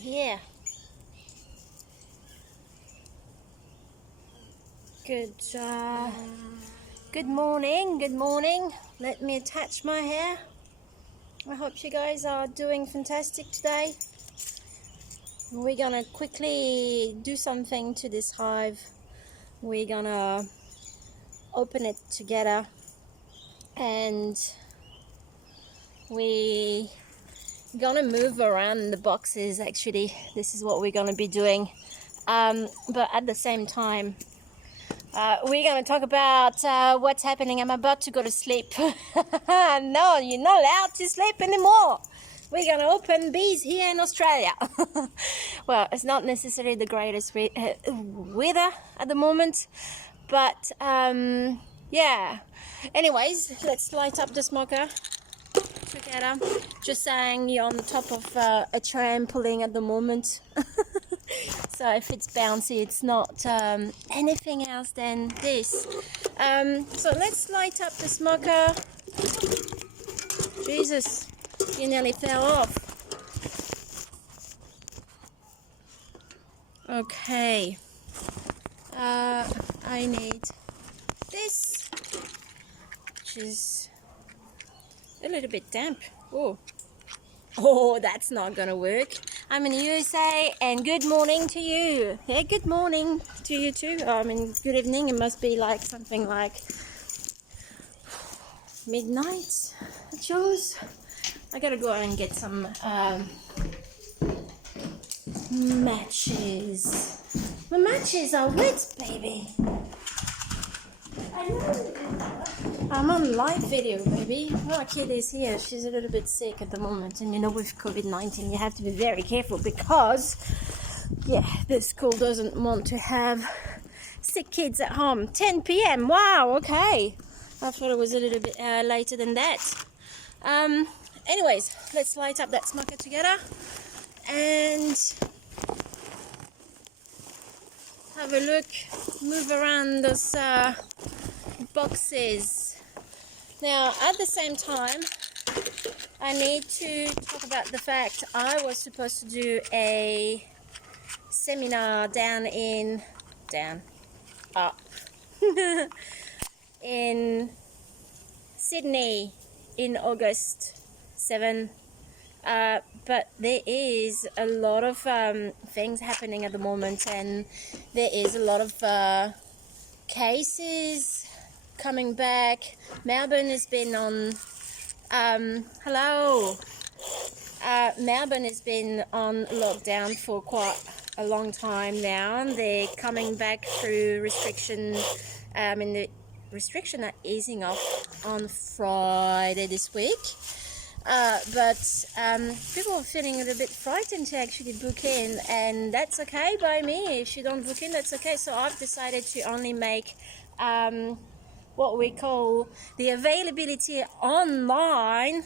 here. Good morning, good morning. Let me attach my hair. I hope you guys are doing fantastic today. We're gonna quickly do something to this hive. We're gonna open it together and we gonna move around the boxes. Actually, this is what we're gonna be doing, but at the same time we're gonna talk about what's happening. I'm about to go to sleep. No, you're not allowed to sleep anymore. We're gonna open bees here in Australia. Well, it's not necessarily the greatest weather at the moment, but yeah. Anyways, let's light up the smoker together. Just saying, you're on the top of a trampoline at the moment. So if it's bouncy, it's not anything else than this. So let's light up the smoker. Jesus, you nearly fell off. Okay. I need this, which is a little bit damp. Oh, that's not gonna work. I'm in the USA, and good morning to you. Yeah, good morning to you too. I mean, good evening. It must be like something like midnight at yours. I gotta go and get some matches. My matches are wet, baby. I know. I'm on live video, baby. My kid is here. She's a little bit sick at the moment, and you know, with COVID-19 you have to be very careful because the school doesn't want to have sick kids at home. 10 p.m. Wow, okay. I thought it was a little bit later than that. Anyways, let's light up that smoker together and have a look, move around those boxes. Now, at the same time, I need to talk about the fact I was supposed to do a seminar up in Sydney in August 7. But there is a lot of things happening at the moment, and there is a lot of cases coming back. Melbourne has been on Melbourne has been on lockdown for quite a long time now, and they're coming back through restriction. The restriction are easing off on Friday this week. But people are feeling a little bit frightened to actually book in, and that's okay by me. If you don't book in, that's okay. So I've decided to only make what we call the availability online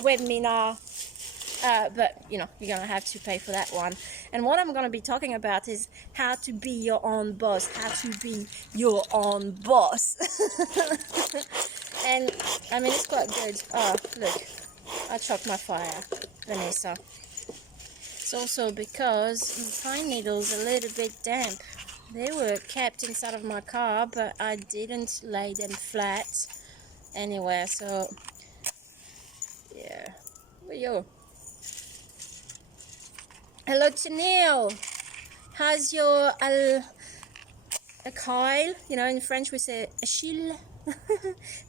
webinar, but you know, you're gonna have to pay for that one. And what I'm gonna be talking about is how to be your own boss, And I mean, it's quite good. Oh, look, I choked my fire, Vanessa. It's also because the pine needles are a little bit damp. They were kept inside of my car, but I didn't lay them flat anywhere. So yeah. Yo. Hello to Neil. How's your Kyle? You know, in French we say Achille.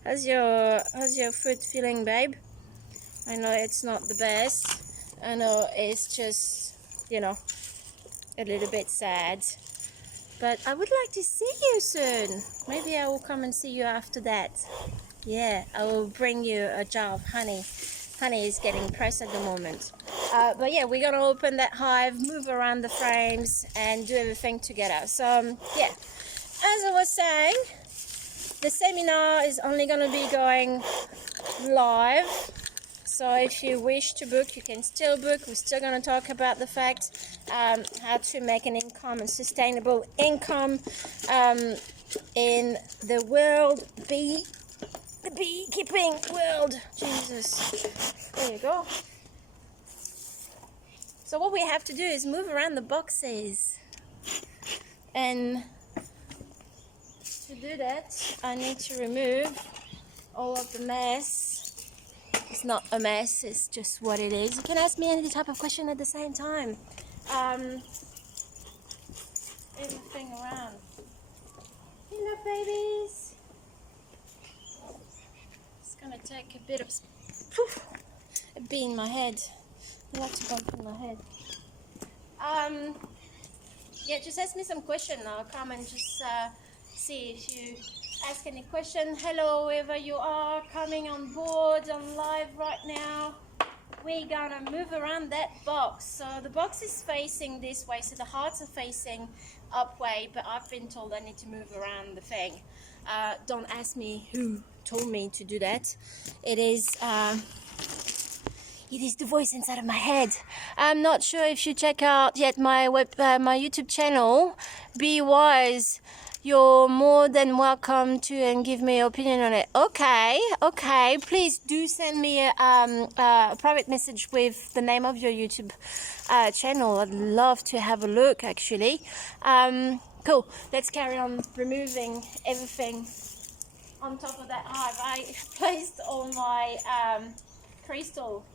How's your foot feeling, babe? I know it's not the best. I know it's just, you know, a little bit sad. But I would like to see you soon. Maybe I will come and see you after that. Yeah, I will bring you a jar of honey. Honey is getting pressed at the moment. But yeah, we're going to open that hive, move around the frames, and do everything together. So, yeah, as I was saying, the seminar is only going to be going live. So if you wish to book, you can still book. We're still going to talk about the fact how to make an income and sustainable income in the world, the beekeeping world. Jesus. There you go. So what we have to do is move around the boxes, and to do that I need to remove all of the mess. It's not a mess, it's just what it is. You can ask me any type of question at the same time. Everything around. Hello babies. It's gonna take a bit of a bee in my head. I like to bump in my head. Yeah, just ask me some question. I'll come and just see if you ask any question. Hello, wherever you are coming on board on live right now. We're gonna move around that box. So the box is facing this way, so the hearts are facing up way, but I've been told I need to move around the thing. Don't ask me who told me to do that. It is the voice inside of my head. I'm not sure if you check out yet my my YouTube channel. Be wise. You're more than welcome to and give me your opinion on it. Okay. Please do send me a private message with the name of your YouTube channel. I'd love to have a look, actually. Cool. Let's carry on removing everything on top of that hive. I placed all my crystal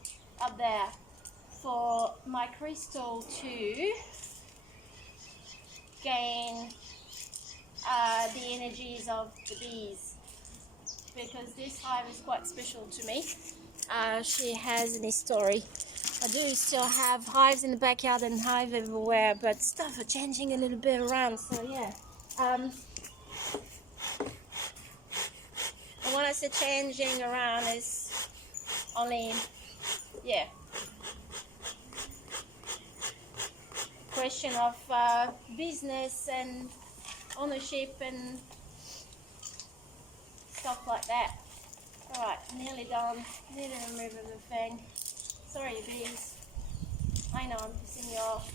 up there for my crystal to gain the energies of the bees, because this hive is quite special to me. She has an story. I do still have hives in the backyard and hive everywhere, but stuff are changing a little bit around, so yeah. And when I say changing around, is only, yeah, question of business and ownership and stuff like that. Alright, nearly done. Nearly remove everything. Sorry bees, I know I'm pissing you off.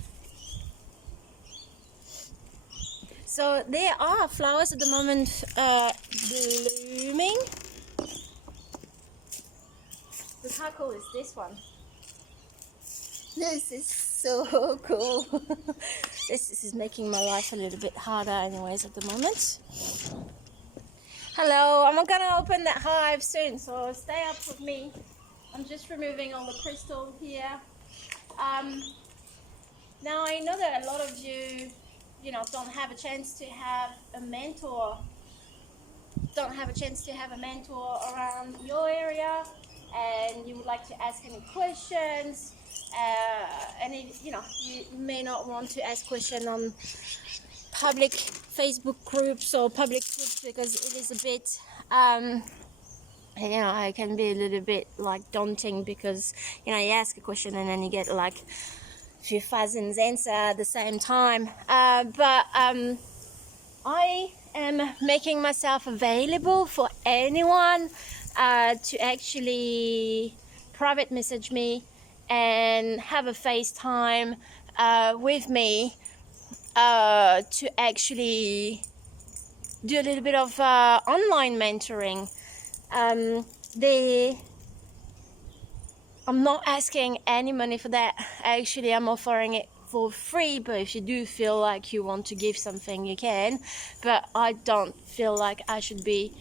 So there are flowers at the moment blooming. Look how cool is this one. This is so cool. This is making my life a little bit harder anyways at the moment. Hello, I'm gonna open that hive soon, so stay up with me. I'm just removing all the crystal here. Now I know that a lot of you don't have a chance to have a mentor. Don't have a chance to have a mentor around your area, and you would like to ask any questions. And you may not want to ask questions on public Facebook groups or public groups, because it is a bit it can be a little bit like daunting, because you ask a question and then you get like a few thousands answer at the same time, but I am making myself available for anyone to actually private message me and have a FaceTime with me to actually do a little bit of online mentoring. I'm not asking any money for that. Actually, I'm offering it for free, but if you do feel like you want to give something, you can. But I don't feel like I should be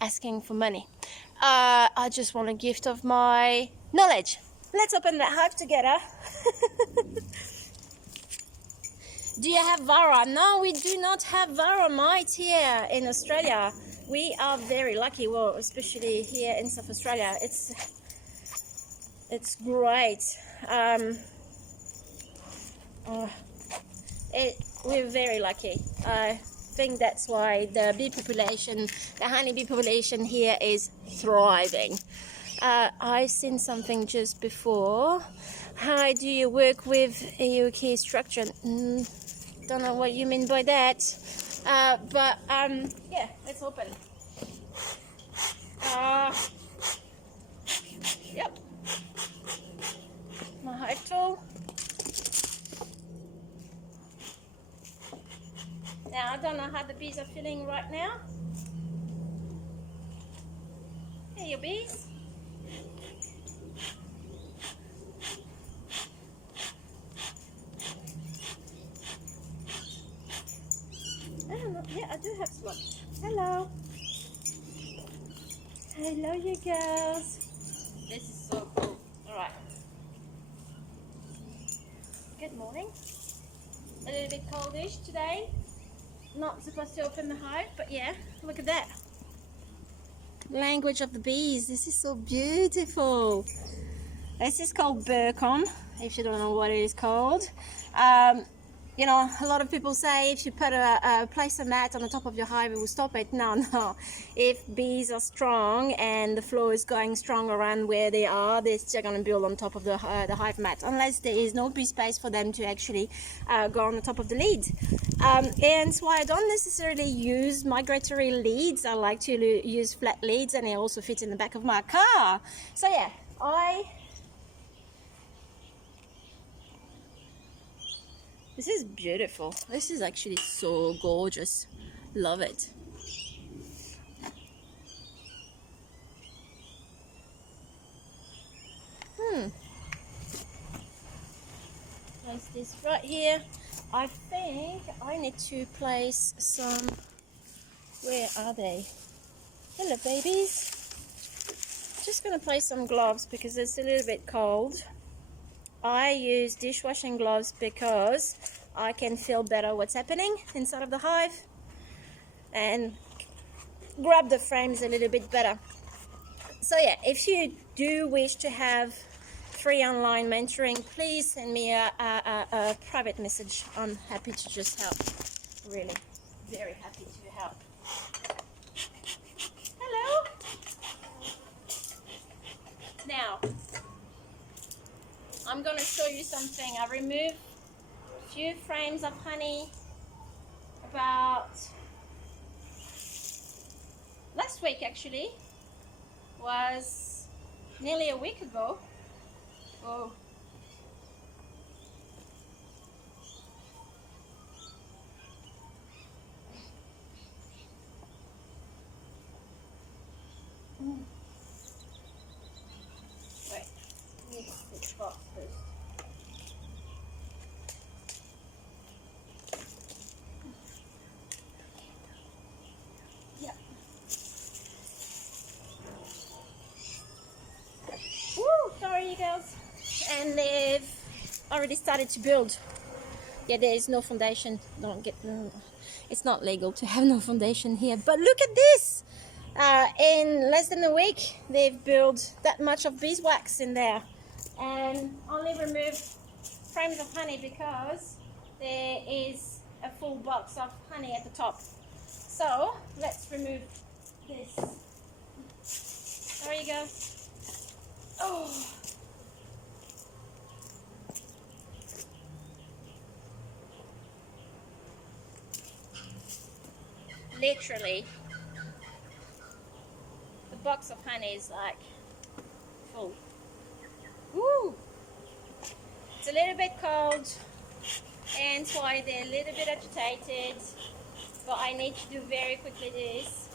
asking for money. I just want a gift of my knowledge. Let's open that hive together. Do you have Vara? No, we do not have Vara mite here in Australia. We are very lucky, well, especially here in South Australia. It's great. We're very lucky. I think that's why the bee population, the honeybee population here is thriving. I've seen something just before. How do you work with a UK structure? Don't know what you mean by that. But yeah, let's open. Yep. My hive tool. Now I don't know how the bees are feeling right now. Hey, you bees. Yeah, I do have some. Hello. Hello, you girls. This is so cool. All right. Good morning. A little bit coldish today. Not supposed to open the hive, but yeah, look at that. Language of the bees. This is so beautiful. This is called Burcon, if you don't know what it is called. You know, a lot of people say if you put place a mat on the top of your hive, it will stop it. No, no. If bees are strong and the flow is going strong around where they are, they're still going to build on top of the hive mat, unless there is no bee space for them to actually go on the top of the lead. And so I don't necessarily use migratory leads. I like to use flat leads, and they also fit in the back of my car. So yeah, This is beautiful. This is actually so gorgeous. Love it. Place this right here. I think I need to place some... Where are they? Hello, babies. Just going to place some gloves because it's a little bit cold. I use dishwashing gloves because I can feel better what's happening inside of the hive and grab the frames a little bit better. So yeah, if you do wish to have free online mentoring, please send me a private message. I'm happy to just help. Really, very happy to help. Hello. Now, I'm going to show you something. I removed a few frames of honey about last week, actually. Was nearly a week ago. Oh. Wait, let me get this box first. Yeah. Woo, sorry you girls. And they've already started to build. Yeah, there is no foundation. Don't get... It's not legal to have no foundation here. But look at this! In less than a week, they've built that much of beeswax in there. And only removed frames of honey because there is a full box of honey at the top. So, let's remove this. There you go. Oh. Literally, the box of honey is like full. Woo! It's a little bit cold, and that's why they're a little bit agitated. But I need to do very quickly this.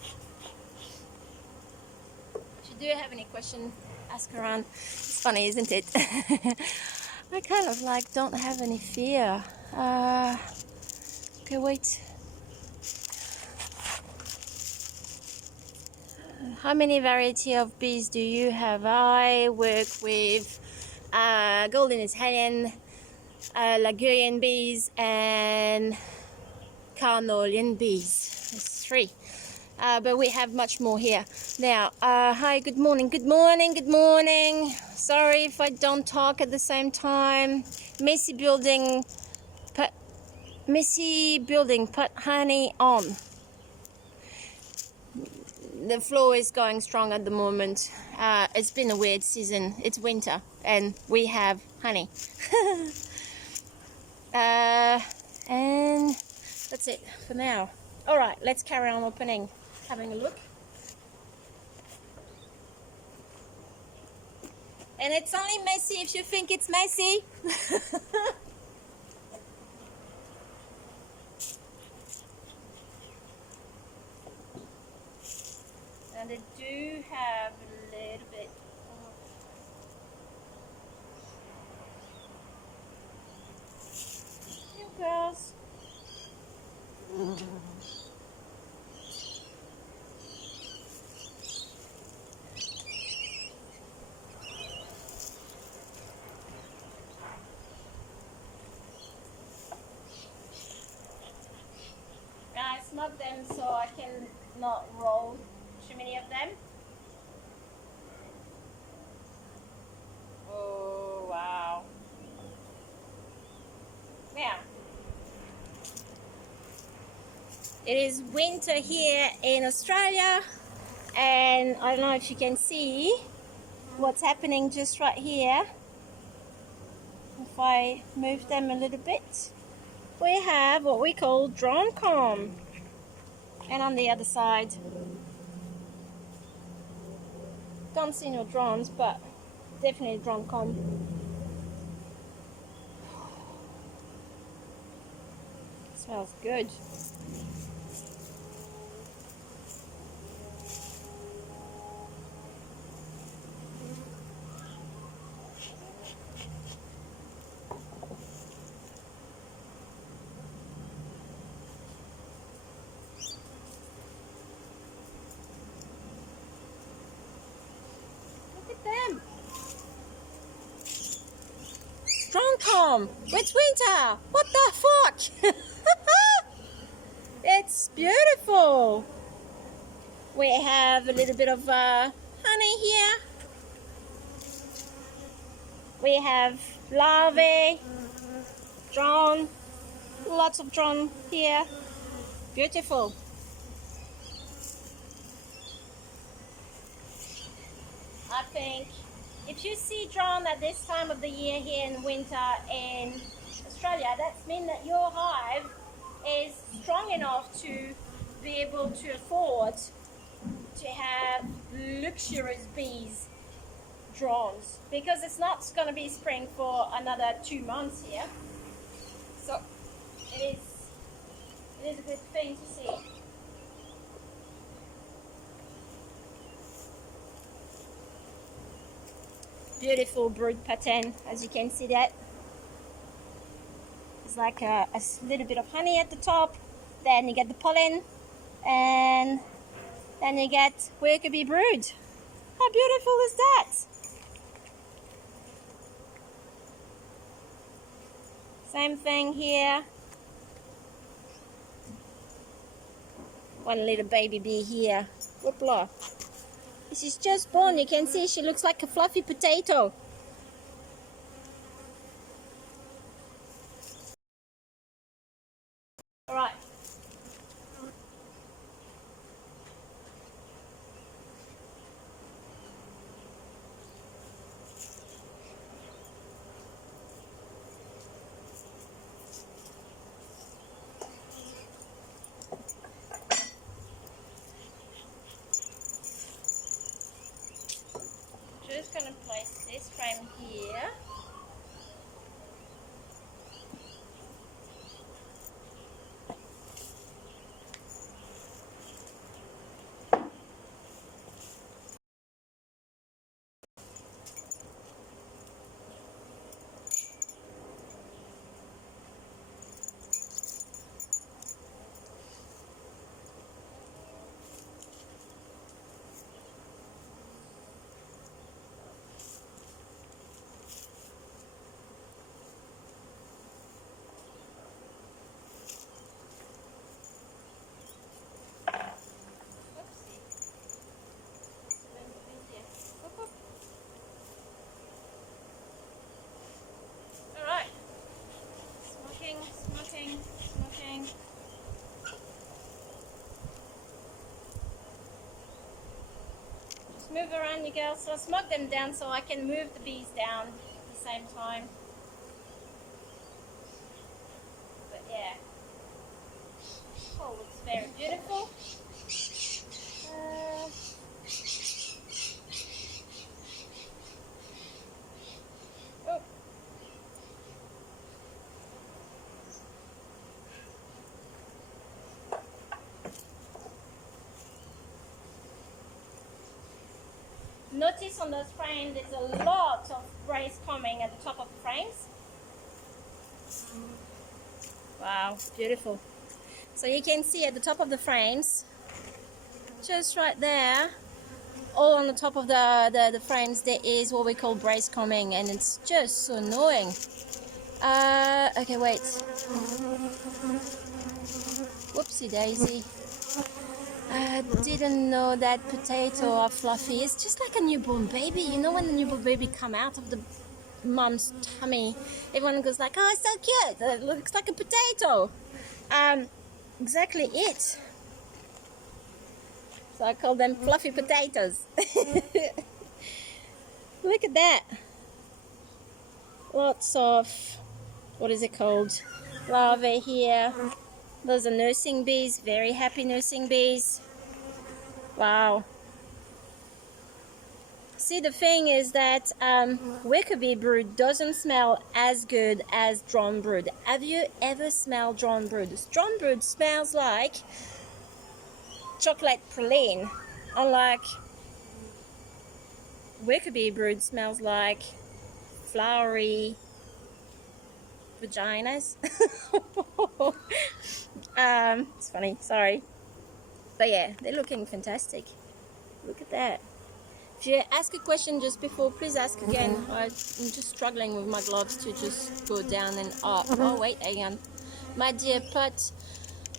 If you do have any question, ask around. It's funny, isn't it? I kind of like don't have any fear. Okay, wait. How many variety of bees do you have? I work with golden Italian, Ligurian bees, and Carnolian bees. It's 3. But we have much more here. Now, hi, good morning, good morning, good morning. Sorry if I don't talk at the same time. Messy building, put honey on. The flow is going strong at the moment. It's been a weird season. It's winter and we have honey. And that's it for now. All right, let's carry on opening, having a look. And it's only messy if you think it's messy. And they do have a little bit of... You girls. smug them so I can not roll too many of them. Oh wow. Now, it is winter here in Australia, and I don't know if you can see what's happening just right here. If I move them a little bit, we have what we call drone comb, and on the other side, can't see no drones, but definitely drone comb. Smells good. Look at them. Drone comb. It's winter. What the fuck? It's beautiful. We have a little bit of honey here. We have larvae, drone, lots of drone here. Beautiful. I think if you see drone at this time of the year here in winter in Australia, that means that your hive is strong enough to be able to afford to have luxurious bees, drones, because it's not going to be spring for another 2 months here. So it is a good thing to see. Beautiful brood pattern, as you can see that. It's like a little bit of honey at the top, then you get the pollen, and then you get worker-bee brood. How beautiful is that? Same thing here. One little baby bee here. Whoopla. She's just born. You can see she looks like a fluffy potato. All right. Just gonna place this frame here. Smoking. Just move around, you girls. So I smoke them down so I can move the bees down at the same time. But yeah. Oh, it's very beautiful. Oh. Notice on those frames there's a lot of rays coming at the top of the frames. Wow, beautiful. So you can see at the top of the frames, just right there, all on the top of the frames, there is what we call brace combing, and it's just so annoying. Okay, wait. Whoopsie daisy. I didn't know that potato are fluffy. It's just like a newborn baby. You know when the newborn baby come out of the mom's tummy, everyone goes like, oh, it's so cute. It looks like a potato. Exactly it. So I call them fluffy potatoes. Look at that. Lots of, what is it called? Larvae here. Those are nursing bees, very happy nursing bees. Wow. See, the thing is that worker bee brood doesn't smell as good as drone brood. Have you ever smelled drone brood? Drone brood smells like chocolate praline, unlike worker bee brood smells like flowery vaginas. It's funny, sorry. But yeah, they're looking fantastic. Look at that. If you ask a question just before, please ask again. I'm just struggling with my gloves to just go down and up. Oh, wait, hang on. My dear, put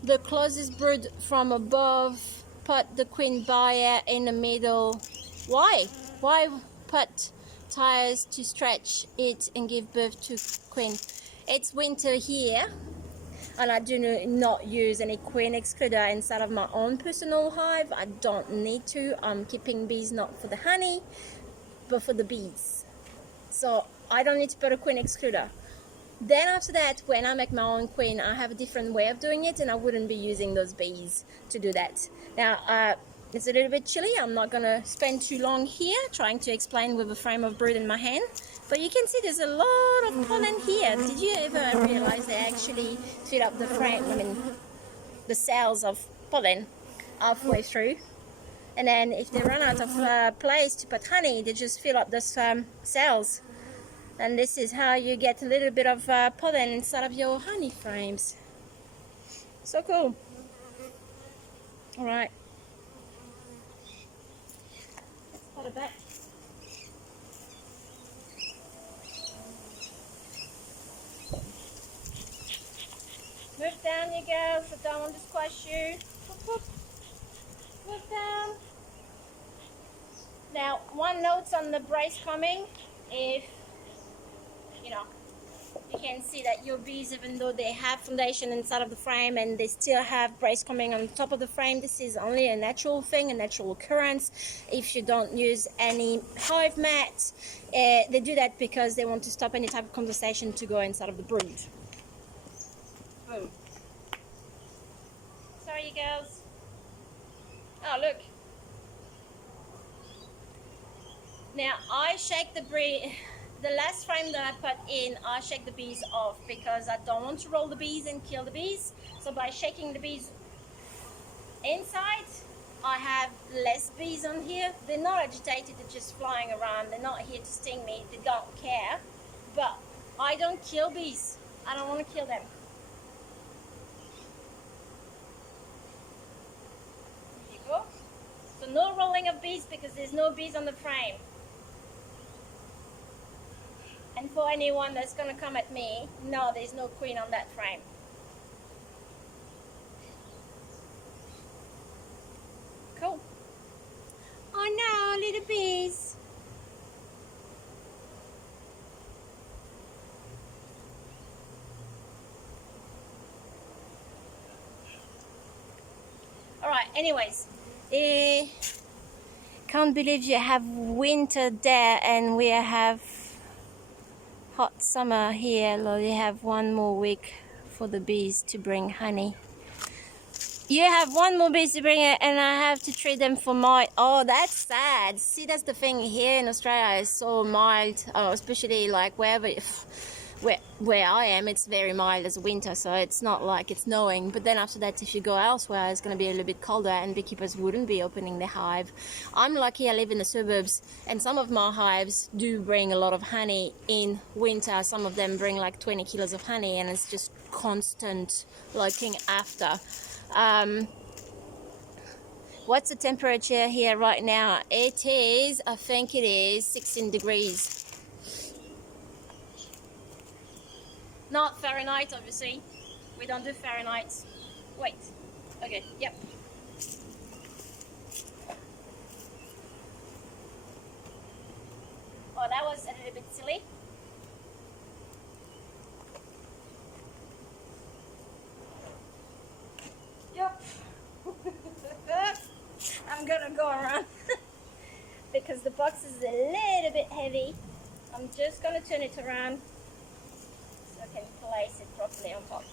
the closest brood from above, put the queen buyer in the middle. Why? Why put tires to stretch it and give birth to queen? It's winter here, and I do not use any queen excluder inside of my own personal hive. I don't need to. I'm keeping bees not for the honey, but for the bees. So I don't need to put a queen excluder. Then after that, when I make my own queen, I have a different way of doing it, and I wouldn't be using those bees to do that. Now, it's a little bit chilly. I'm not going to spend too long here trying to explain with a frame of brood in my hand. But you can see there's a lot of pollen here. Did you ever realize they actually fill up the frame, the cells of pollen halfway through? And then if they run out of place to put honey, they just fill up those cells. And this is how you get a little bit of pollen inside of your honey frames. So cool. All right. Let's put it back. Move down, you girls. I don't want to squash you. Whoop, whoop. Move down. Now, one note on the brace coming. If you know, you can see that your bees, even though they have foundation inside of the frame and they still have brace coming on top of the frame, this is only a natural thing, a natural occurrence. If you don't use any hive mat, they do that because they want to stop any type of condensation to go inside of the brood. Boom. Sorry, you girls. Oh, look. Now, I shake the last frame that I put in, I shake the bees off because I don't want to roll the bees and kill the bees. So by shaking the bees inside, I have less bees on here. They're not agitated, they're just flying around. They're not here to sting me, they don't care. But I don't kill bees. I don't want to kill them. There you go. So no rolling of bees because there's no bees on the frame. And for anyone that's going to come at me, no, there's no queen on that frame. Cool. Oh no, little bees. Alright, anyways. Can't believe you have winter there and we have hot summer here. You have one more week for the bees to bring honey. You have one more bees to bring it and I have to treat them for mild. Oh, that's sad. See, that's the thing here in Australia, is so mild, especially like where I am, it's very mild as winter, so it's not like it's snowing. But then after that, if you go elsewhere, it's going to be a little bit colder and beekeepers wouldn't be opening their hive. I'm lucky I live in the suburbs and some of my hives do bring a lot of honey in winter. Some of them bring like 20 kilos of honey and it's just constant looking after. What's the temperature here right now? It is, I think it is 16 degrees. Not Fahrenheit, obviously. We don't do Fahrenheit. Wait. Okay, yep. Oh, that was a little bit silly. Yep. I'm gonna go around because the box is a little bit heavy. I'm just gonna turn it around so I can place it properly on top.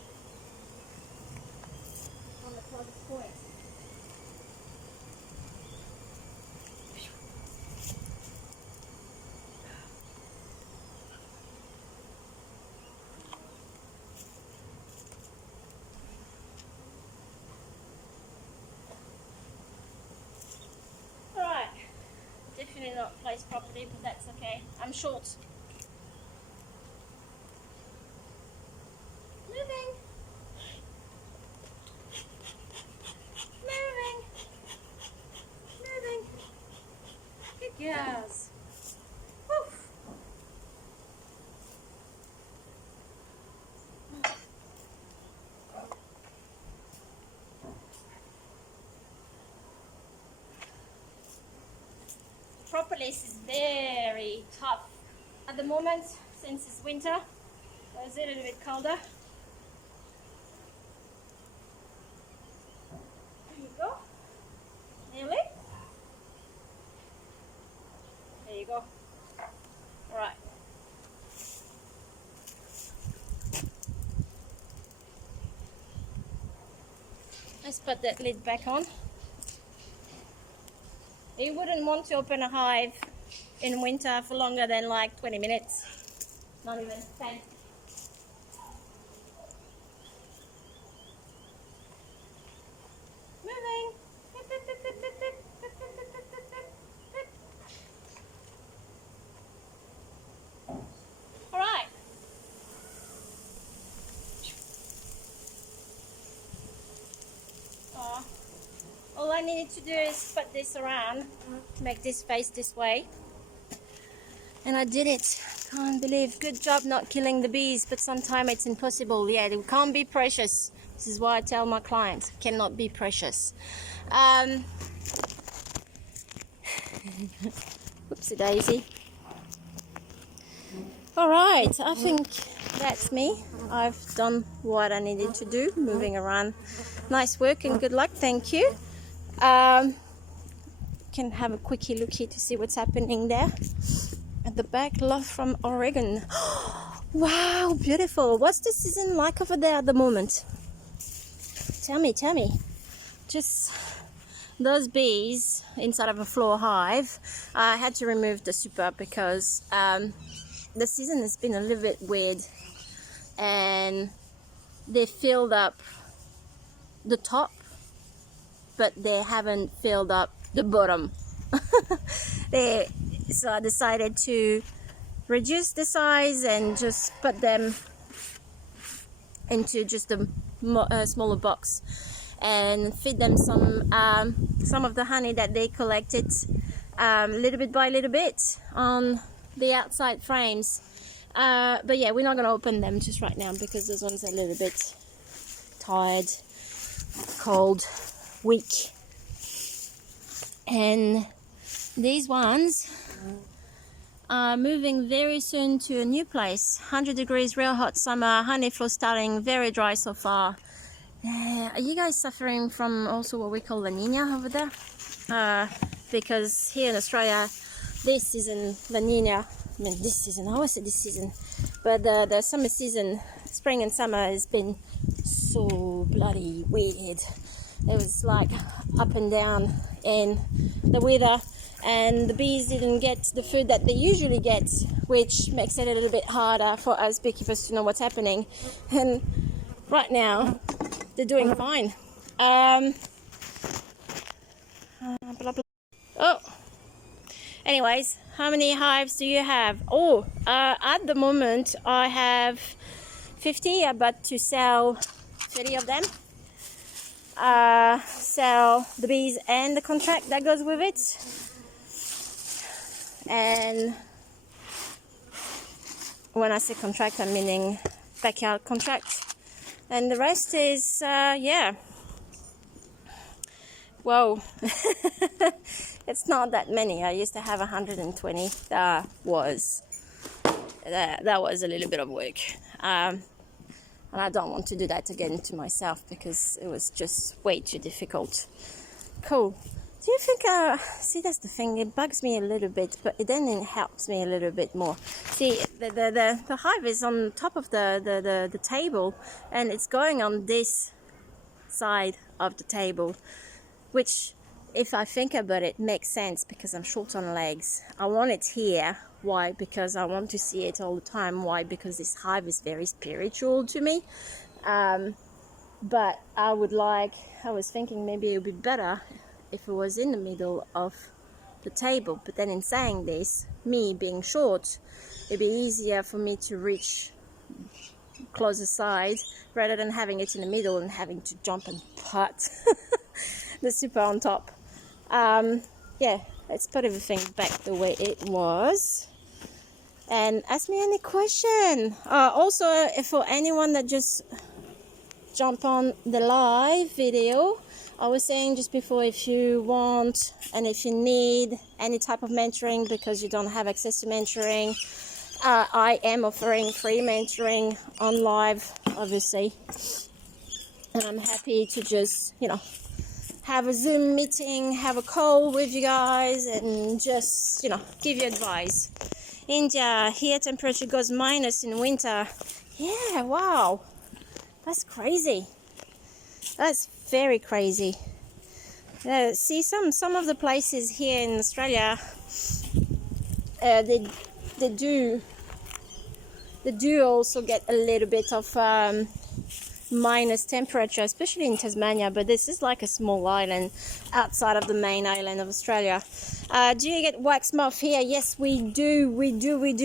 On the closest point. Alright. Definitely not placed properly, but that's okay. I'm short. Moving. Moving. Moving. Good girls. Woo. Propolis is very tough at the moment since it's winter. It's a little bit colder. There you go. Nearly. There you go. Alright. Let's put that lid back on. You wouldn't want to open a hive in winter for longer than like 20 minutes. Not even 10. Moving. Alright. All I needed to do is put this around, make this face this way. And I did it. Can't believe. Good job not killing the bees, but sometimes it's impossible. Yeah, they can't be precious. This is why I tell my clients, cannot be precious. Whoopsie daisy. All right, I think that's me. I've done what I needed to do, moving around. Nice work and good luck. Thank you. Can have a quickie looky to see what's happening there. At the back, love from Oregon. Wow, beautiful. What's the season like over there at the moment? Tell me. Just those bees inside of a floor hive. I had to remove the super because the season has been a little bit weird, and they filled up the top, but they haven't filled up the bottom. So I decided to reduce the size and just put them into just a smaller box and feed them some of the honey that they collected little bit by little bit on the outside frames. But yeah, we're not going to open them just right now because those ones are a little bit tired, cold, weak. And these ones are moving very soon to a new place. 100 degrees, real hot summer, honey flow starting, very dry so far. Are you guys suffering from also what we call La Nina over there? Because here in Australia, this season, La Nina, I mean this season, I always say this season, but the summer season, spring and summer has been so bloody weird. It was like up and down in the weather, and the bees didn't get the food that they usually get, which makes it a little bit harder for us beekeepers to know what's happening. And right now, they're doing fine. Blah, blah. Oh, anyways, how many hives do you have? Oh, at the moment, I have 50, but to sell 30 of them. Sell the bees and the contract that goes with it, and when I say contract, I'm meaning backyard contract, and the rest is yeah, Whoa. It's not that many. I used to have 120. That was a little bit of work. And I don't want to do that again to myself because it was just way too difficult. Cool. Do you think, see, that's the thing, it bugs me a little bit, but then it helps me a little bit more. See, the hive is on top of the table, and it's going on this side of the table, which, if I think about it, makes sense because I'm short on legs. I want it here. Why? Because I want to see it all the time. Why? Because this hive is very spiritual to me. But I was thinking maybe it would be better if it was in the middle of the table. But then in saying this, me being short, it'd be easier for me to reach closer side rather than having it in the middle and having to jump and putt the super on top. Yeah, let's put everything back the way it was and ask me any question. Also, for anyone that just jump on the live video, I was saying just before, if you want and if you need any type of mentoring because you don't have access to mentoring, I am offering free mentoring on live, obviously, and I'm happy to just, have a Zoom meeting, have a call with you guys, and just, give you advice. India, here temperature goes minus in winter. Yeah, wow, that's crazy. That's very crazy. See, some of the places here in Australia, they do also get a little bit of minus temperature, especially in Tasmania, but this is like a small island outside of the main island of Australia. Do you get wax moth here? Yes, we do, especially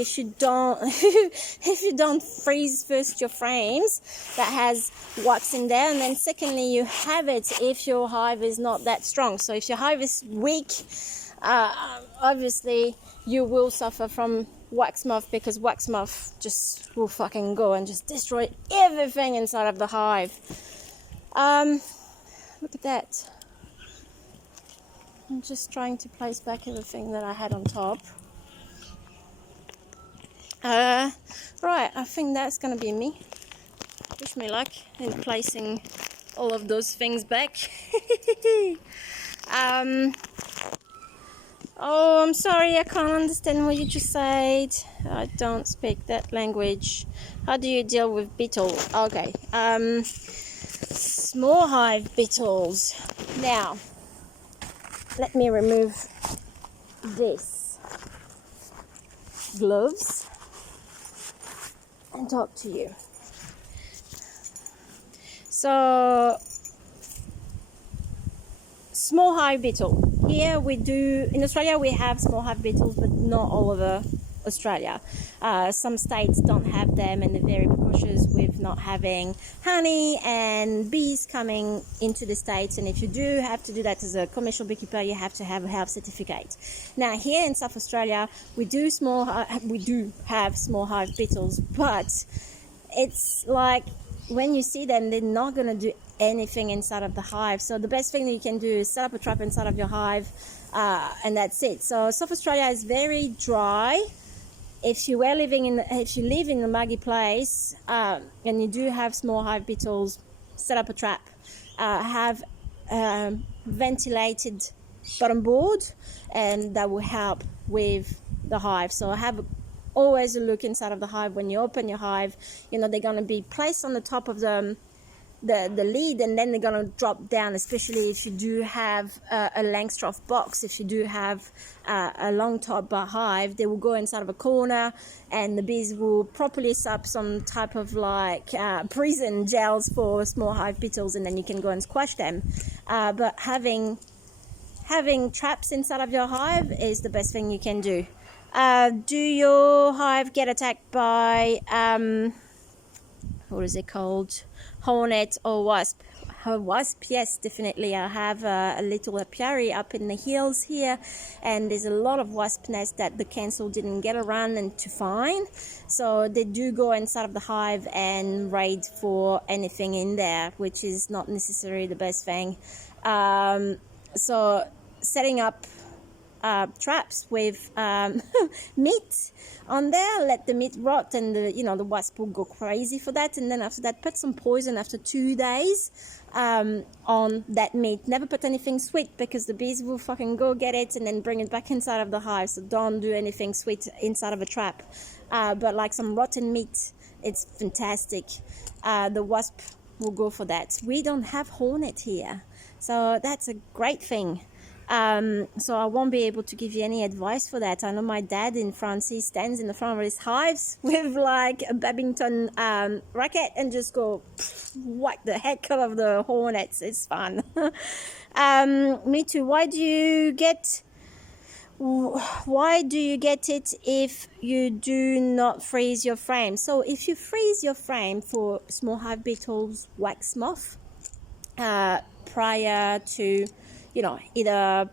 if you don't if you don't freeze first your frames that has wax in there, and then secondly you have it if your hive is not that strong. So if your hive is weak, obviously you will suffer from wax moth, because wax moth just will fucking go and just destroy everything inside of the hive. Look at that. I'm just trying to place back everything that I had on top. Right, I think that's gonna be me. Wish me luck in placing all of those things back. Oh, I'm sorry, I can't understand what you just said. I don't speak that language. How do you deal with beetle? Okay, small hive beetles. Now, let me remove this gloves and talk to you. So, small hive beetle. Here we do, in Australia we have small hive beetles, but not all over Australia. Some states don't have them, and they're very cautious with not having honey and bees coming into the states. And if you do have to do that as a commercial beekeeper, you have to have a health certificate. Now here in South Australia, we do have small hive beetles, but it's like when you see them, they're not going to do anything inside of the hive. So the best thing that you can do is set up a trap inside of your hive, and that's it. So South Australia is very dry. If you live in a muggy place, and you do have small hive beetles, set up a trap. Have ventilated bottom board, and that will help with the hive. So have always a look inside of the hive when you open your hive. They're going to be placed on the top of the lid, and then they're going to drop down, especially if you do have a Langstroth box. If you do have a long top hive, they will go inside of a corner, and the bees will properly set up some type of prison gels for small hive beetles, and then you can go and squash them. But having traps inside of your hive is the best thing you can do. Do your hive get attacked by what is it called, hornet or wasp? A wasp, yes, definitely. I have a little apiary up in the hills here, and there's a lot of wasp nests that the council didn't get around and to find. So they do go inside of the hive and raid for anything in there, which is not necessarily the best thing. So setting up traps with meat on there, let the meat rot, and the wasp will go crazy for that. And then after that, put some poison after 2 days on that meat. Never put anything sweet, because the bees will fucking go get it and then bring it back inside of the hive. So don't do anything sweet inside of a trap, but like some rotten meat, it's fantastic. The wasp will go for that. We don't have hornet here, so that's a great thing. So I won't be able to give you any advice for that. I know my dad in France, he stands in the front of his hives with like a Babington racket and just go whack the heck out of the hornets. It's fun. Me too. Why do you get it if you do not freeze your frame? So if you freeze your frame for small hive beetles, wax moth, prior to, either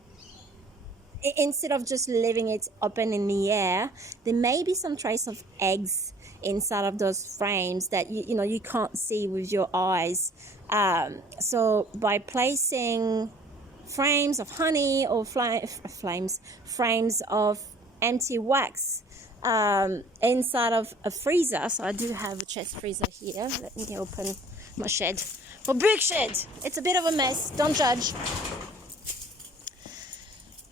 instead of just leaving it open in the air, there may be some trace of eggs inside of those frames that you can't see with your eyes. So by placing frames of honey or frames of empty wax inside of a freezer. So I do have a chest freezer here. Let me open my shed. A big shed. It's a bit of a mess. Don't judge.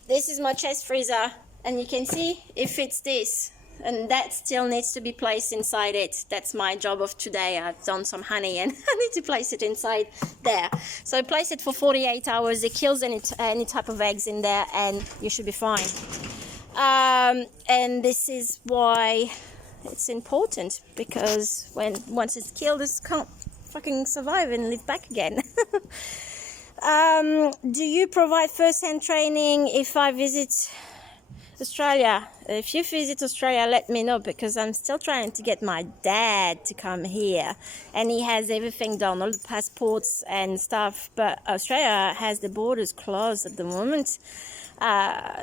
This is my chest freezer, and you can see it fits this, and that still needs to be placed inside it. That's my job of today. I've done some honey and I need to place it inside there. So I place it for 48 hours. It kills any type of eggs in there, and you should be fine. And this is why it's important, because once it's killed, it can't fucking survive and live back again. Do you provide first-hand training if I visit Australia? If you visit Australia, let me know, because I'm still trying to get my dad to come here, and he has everything done, all the passports and stuff, but Australia has the borders closed at the moment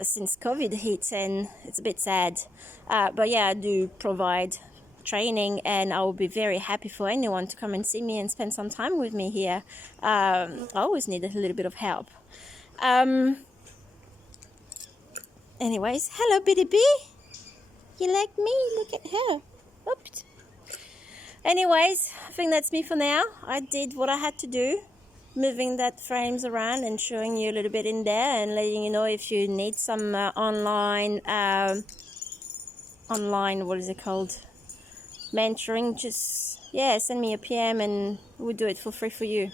since COVID hit, and it's a bit sad. But yeah, I do provide training, and I will be very happy for anyone to come and see me and spend some time with me here. I always need a little bit of help. Anyways, hello Bitty Bee. You like me? Look at her. Oops. Anyways, I think that's me for now. I did what I had to do, moving that frames around and showing you a little bit in there, and letting you know if you need some online, what is it called? Mentoring, just send me a PM and we'll do it for free for you.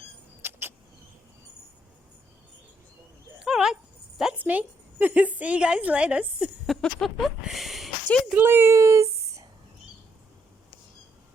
Alright, that's me. See you guys later. Toodaloos.